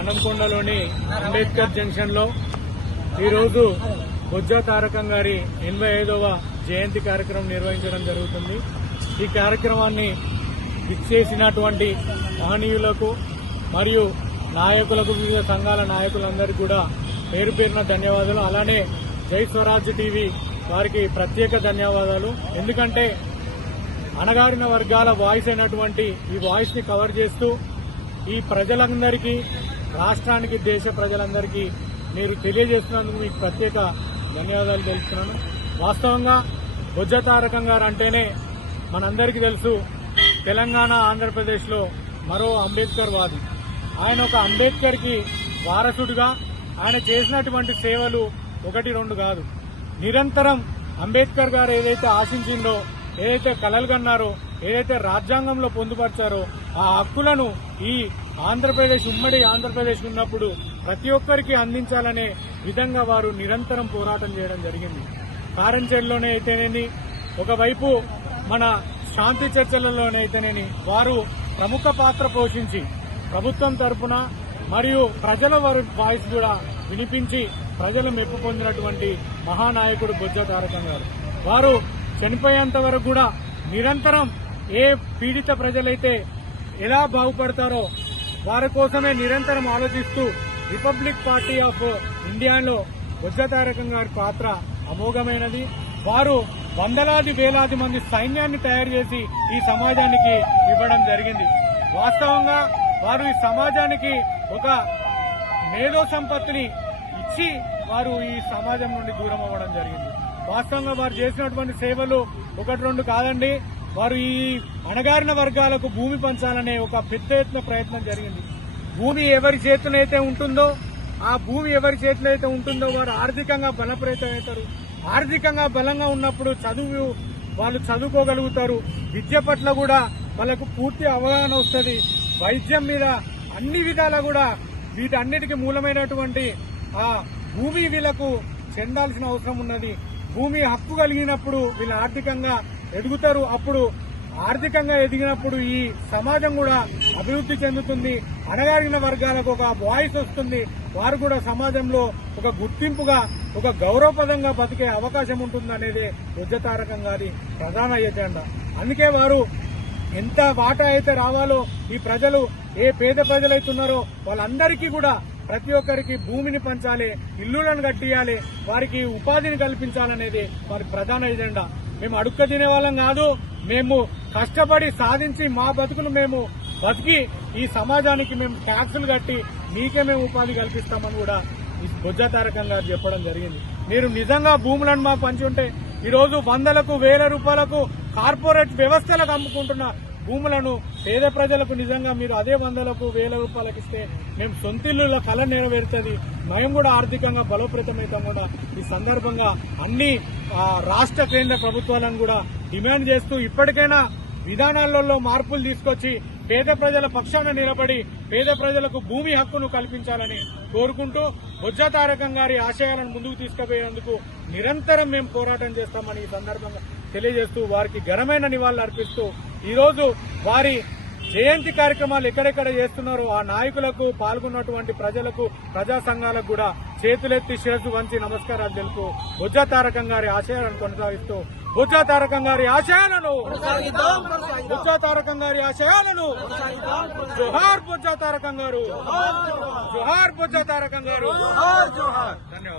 హనంకొండలోని Ambedkar junction లో ఈరోజు బొజ్జా తారకం గారి 85వ జయంతి కార్యక్రమం నిర్వహించడం జరుగుతుంది. ఈ కార్యక్రమాన్ని విచ్చేసినటువంటి మహనీయులకు మరియు నాయకులకు, వివిధ సంఘాల నాయకులందరికీ కూడా పేరు పేరున ధన్యవాదాలు. అలానే జై స్వరాజ్ టీవీ వారికి ప్రత్యేక ధన్యవాదాలు. ఎందుకంటే అణగారిన వర్గాల వాయిస్ అయినటువంటి ఈ వాయిస్ ని కవర్ చేస్తూ ఈ ప్రజలందరికీ, రాష్ట్రానికి, దేశ ప్రజలందరికీ మీరు తెలియజేస్తున్నందుకు మీకు ప్రత్యేక ధన్యవాదాలు తెలుపుతున్నాను. వాస్తవంగా బొజ్జా తారకం గారు అంటేనే మనందరికీ తెలుసు, తెలంగాణ, ఆంధ్రప్రదేశ్ లో మరో అంబేద్కర్ వాది. ఆయన ఒక అంబేద్కర్ కి వారసుడిగా ఆయన చేసినటువంటి సేవలు 1-2 కాదు. నిరంతరం అంబేద్కర్ గారు ఏదైతే ఆశించిందో, ఏదైతే కలలు కన్నారో, ఏదైతే రాజ్యాంగంలో పొందుపరిచారో ఆ హక్కులను ఈ ఆంధ్రప్రదేశ్, ఉమ్మడి ఆంధ్రప్రదేశ్ ఉన్నప్పుడు ప్రతి ఒక్కరికి అందించాలనే విధంగా వారు నిరంతరం పోరాటం చేయడం జరిగింది. కారంచేడులోనే అయితేనేని, ఒకవైపు మన శాంతి చర్చలలోనే అయితేనేని వారు ప్రముఖ పాత్ర పోషించి ప్రభుత్వం తరఫున మరియు ప్రజల వాయిస్ కూడా వినిపించి ప్రజలు మెప్పు పొందినటువంటి మహానాయకుడు బొజ్జా తారకం గారు. వారు చనిపోయేంత వరకు కూడా నిరంతరం ఏ పీడిత ప్రజలైతే ఎలా బాగుపడతారో వారి కోసమే నిరంతరం ఆలోచిస్తూ రిపబ్లిక్ పార్టీ ఆఫ్ ఇండియాలో బొజ్జా తారకం గారి పాత్ర అమోఘమైనది. వారు వందలాది వేలాది మంది సైన్యాన్ని తయారు చేసి ఈ సమాజానికి ఇవ్వడం జరిగింది. వాస్తవంగా వారు ఈ సమాజానికి ఒక మేధో సంపత్తిని ఇచ్చి వారు ఈ సమాజం నుండి దూరం అవ్వడం జరిగింది. వాస్తవంగా వారు చేసినటువంటి సేవలు 1-2 కాదండి. వారు ఈ అణగారిన వర్గాలకు భూమి పంచాలనే ఒక పెద్ద ఎత్తున ప్రయత్నం జరిగింది. భూమి ఎవరి చేతిలో అయితే ఉంటుందో, ఆ భూమి ఎవరి చేతిలో అయితే ఉంటుందో వారు ఆర్థికంగా బలప్రదమవుతారు. ఆర్థికంగా బలంగా ఉన్నప్పుడు వాళ్ళు చదువుకోగలుగుతారు. విద్య పట్ల కూడా వాళ్ళకు పూర్తి అవగాహన వస్తుంది. వైద్యం మీద అన్ని విధాలా కూడా వీటన్నిటికీ మూలమైనటువంటి ఆ భూమి వీళ్లకు చెందాల్సిన అవసరం ఉన్నది. భూమి హక్కు కలిగినప్పుడు వీళ్ళు ఆర్థికంగా ఎదుగుతారు. అప్పుడు ఆర్థికంగా ఎదిగినప్పుడు ఈ సమాజం కూడా అభివృద్ధి చెందుతుంది. అణగారిన వర్గాలకు ఒక వాయిస్ వస్తుంది. వారు కూడా సమాజంలో ఒక గుర్తింపుగా, ఒక గౌరవపదంగా బతికే అవకాశం ఉంటుందనేదే బొజ్జా తారకం గారి ప్రధాన ఎజెండా. అందుకే వారు ఎంత వాటా అయితే రావాలో ఈ ప్రజలు, ఏ పేద ప్రజలైతున్నారో వాళ్ళందరికీ కూడా ప్రతి ఒక్కరికి భూమిని పంచాలి, ఇల్లులను కట్టియాలి, వారికి ఉపాధిని కల్పించాలనేది వారి ప్రధాన ఎజెండా. మేము అడుక్క తినే వాళ్ళం కాదు. మేము కష్టపడి సాధించి మా బతుకులు మేము బతికి ఈ సమాజానికి మేము ట్యాక్సులు కట్టి మీకే మేము ఉపాధి కల్పిస్తామని కూడా ఈ బొజ్జా తారకం గారు చెప్పడం జరిగింది. మీరు నిజంగా భూములను మాకు పంచి ఉంటే ఈరోజు వందలకు, వేల రూపాయలకు కార్పొరేట్ వ్యవస్థలకు అమ్ముకుంటున్న భూములను పేద ప్రజలకు నిజంగా మీరు అదే వందలకు, వేల రూపాయలకు ఇస్తే మేము సొంతిల్లుల కళ నెరవేరుతుంది. మేము కూడా ఆర్థికంగా బలోపేతమవుతాం. కూడా ఈ సందర్భంగా అన్ని రాష్ట్ర, కేంద్ర ప్రభుత్వాలను కూడా డిమాండ్ చేస్తూ ఇప్పటికైనా విధానాలలో మార్పులు తీసుకొచ్చి పేద ప్రజల పక్షాన నిలబడి పేద ప్రజలకు భూమి హక్కును కల్పించాలని కోరుకుంటూ బొజ్జా తారకం గారి ఆశయాలను ముందుకు తీసుకుపోయేందుకు నిరంతరం మేము పోరాటం చేస్తామని ఈ సందర్భంగా తెలియజేస్తూ వారికి ఘనమైన నివాళులు అర్పిస్తూ ఈరోజు వారి జయంతి కార్యక్రమాలు ఎక్కడెక్కడ చేస్తున్నారో ఆ నాయకులకు, పాల్గొన్నటువంటి ప్రజలకు, ప్రజా సంఘాలకు కూడా చేతులెత్తి శిరస్సు వంచి నమస్కారాలు తెలుపు బొజ్జా తారకం గారి ఆశయాలను కొనసాగిస్తూ బొజ్జా తారకం గారి ఆశయాలను, బొజ్జా తారకం గారి ఆశయాలను, జోహార్ బొజ్జా తారకం గారు, జోహార్ బొజ్జా తారకం గారు. ధన్యవాదాలు.